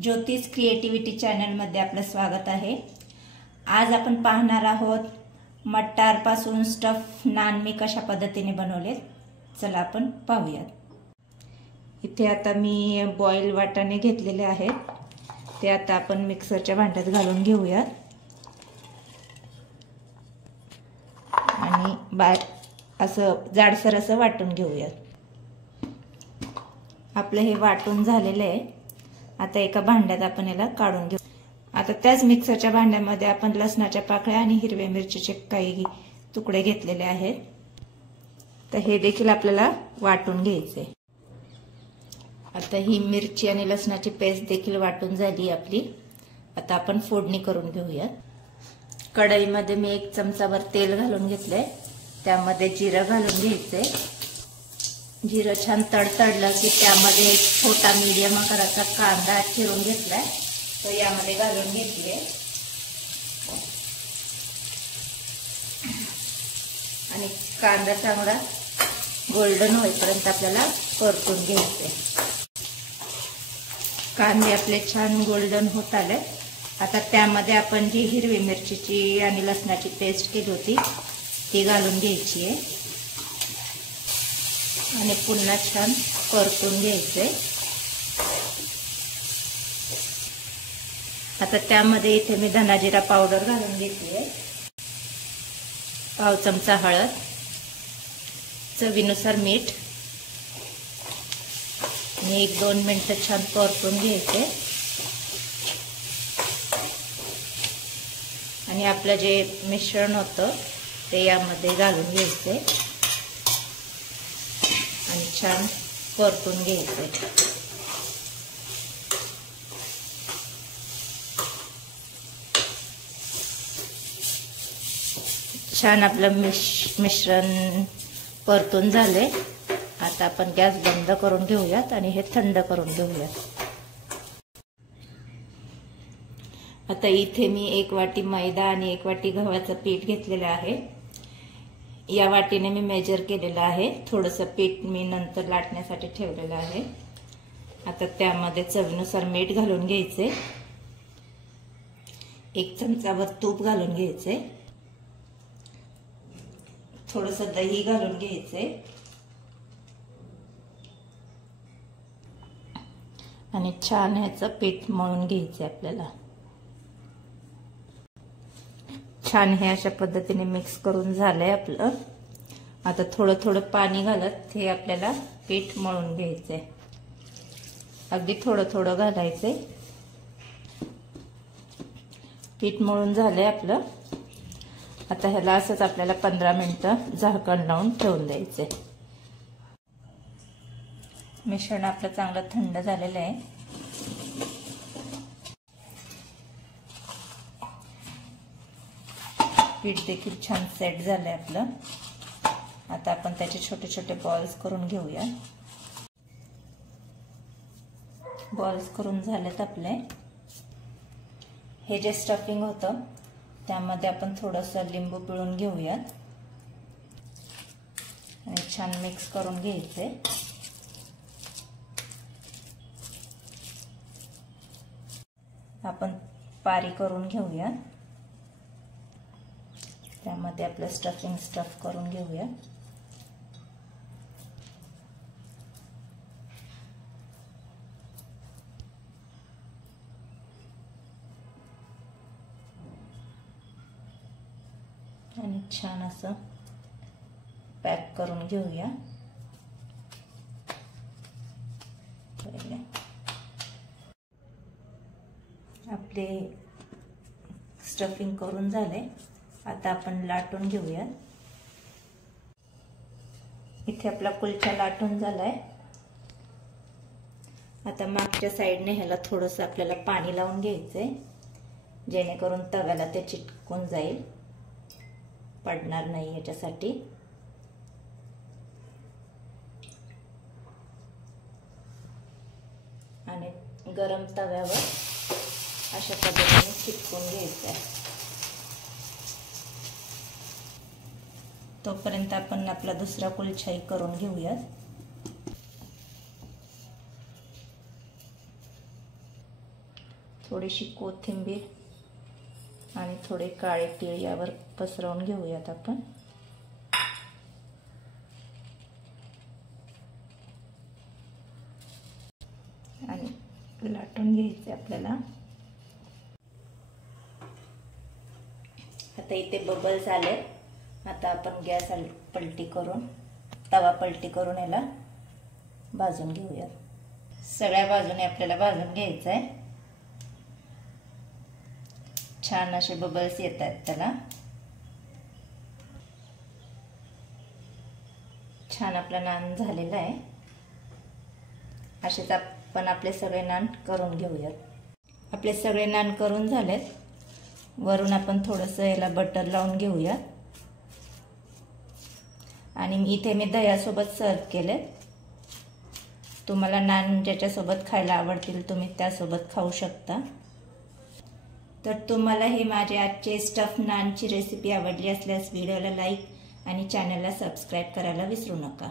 ज्योतिष क्रिएटिव्हिटी चॅनलमध्ये आपलं स्वागत आहे। आज आपण पाहणार आहोत मटारपासून स्टफ नान मी कशा पद्धतीने बनवले। चला आपण पाहूयात। इथे आता मी बॉईल वाटाणे घेतलेले आहेत, ते आता आपण मिक्सरच्या भांड्यात घालून घेऊयात आणि असं जाडसर असं वाटून घेऊयात। आपलं हे वाटून झालेलं आहे। आता एका भांड्यात आपण याला काढून घेऊ। आता त्याच मिक्सरच्या भांड्यामध्ये आपण लसणाच्या पाकळ्या आणि हिरव्या मिरचीचे काही तुकडे घेतलेले आहेत, तर हे देखील आपल्याला वाटून घ्यायचे। आता ही मिरची आणि लसणाची पेस्ट देखील वाटून झाली आपली। आता आपण फोडणी करून घेऊयात। कढईमध्ये मी 1 चमचाभर तेल घालून घेतले, त्यामध्ये जिरं घालून घ्यायचे। जिरं छान तडतडलं की त्यामध्ये एक छोटा मीडियम आकाराचा कांदा चिरून घेतलाय, तो यामध्ये घालून घेतले आणि कांदा चांगला गोल्डन होईपर्यंत आपल्याला परतून घ्यायचे। कांदे आपले छान गोल्डन होत आले। आता त्यामध्ये आपण जी हिरवी मिरचीची आणि लसणाची पेस्ट केली होती ती घालून घ्यायची आहे आणि पुन्हा छान परतून घ्यायचे। आता त्यामध्ये इथे मी धना जिरा पावडर घालून घेतली आहे, पाव चमचा हळद, चवीनुसार मीठ आणि 1-2 मिनिटं छान परतून घ्यायचे। आणि आपलं जे मिश्रण होतं ते यामध्ये घालून घ्यायचे आणि छान परतून घ्यायचे। छान आपलं मिश्रण परतून झाले। आता आपण गॅस बंद करून घेऊयात आणि हे थंड करून घेऊयात। आता इथे मी 1 वाटी मैदा आणि 1 वाटी गव्हाचं पीठ घेतलेलं आहे। या वाटीने मी मेजर केलेलं आहे। थोडंसं पीठ मी नंतर लाटण्यासाठी ठेवलेलं आहे। आता त्यामध्ये चवीनुसार मीठ घालून घ्यायचे, 1 चमचाभर तूप घालून घ्यायचे, थोडंसं दही घालून घ्यायचे आणि छान ह्याचं पीठ मळून घ्यायचे आपल्याला। छान हे अशा पद्धतीने मिक्स करून झालंय आपलं। आता थोडं थोडं पाणी घालत हे आपल्याला पीठ मळून घ्यायचंय। अगदी थोडं थोडं घालायचंय। पीठ मळून झालंय आपलं। आता ह्याला असंच आपल्याला 15 मिनिटं झाकण लावून ठेवून द्यायचंय। मिश्रण आपलं चांगलं थंड झालेलं आहे। पीठ देखील छान सेट झालंय आपलं। आता आपण त्याचे छोटे छोटे बॉल्स करून घेऊया। बॉल्स करून झालेत आपले। हे जे स्टफिंग होतं त्यामध्ये आपण थोडंसं लिंबू पिळून घेऊयात आणि छान मिक्स करून घ्यायचे। आपण पारी करून घेऊया, त्यामध्ये आपलं स्टफिंग स्टफ करून घेऊया। आणि छान असं पॅक करून घेऊया। आपले स्टफिंग करून झाले। आता आपण लाटून घेऊया। इथे आपला कुलचा लाटून झालाय। आता मागच्या साईडने ह्याला थोडंसं आपल्याला पाणी लावून घ्यायचंय, जेणेकरून तव्याला ते चिटकून जाईल, पडणार नाही याच्यासाठी। आणि गरम तव्यावर अशा पद्धतीने चिटकून घ्यायचं आहे। तोपर्यंत आपण आपला दुसरा कुलछाई करून घेऊयात। थोडीशी कोथिंबीर आणि थोडे काळे तीळ यावर पसरवून घेऊयात आपण. आणि लाटून घ्यायचे आपल्याला. आता इथे बबल्स आले. आता आपण गॅस पलटी करून तवा पलटी करून याला भाजून घेऊया. सगळ्या बाजूने आपल्याला भाजून घ्यायचं आहे. छान असे बबल्स येत आहेत त्याला. छान आपला नान झालेला आहे. असेच आपण आपले सगळे नान करून घेऊयात. आपले सगळे नान करून झालेत. वरून आपण थोडंसं याला बटर लावून घेऊया. आणि इथे मी दह्यासोबत सर्व केले. तुम्हाला नान ज्याच्यासोबत खायला आवडतील तुम्ही त्यासोबत खाऊ शकता. तर तुम्हाला हे माझे आजचे स्टफ नानची रेसिपी आवडली असल्यास व्हिडिओला लाईक आणि चॅनलला सबस्क्राईब करायला विसरू नका.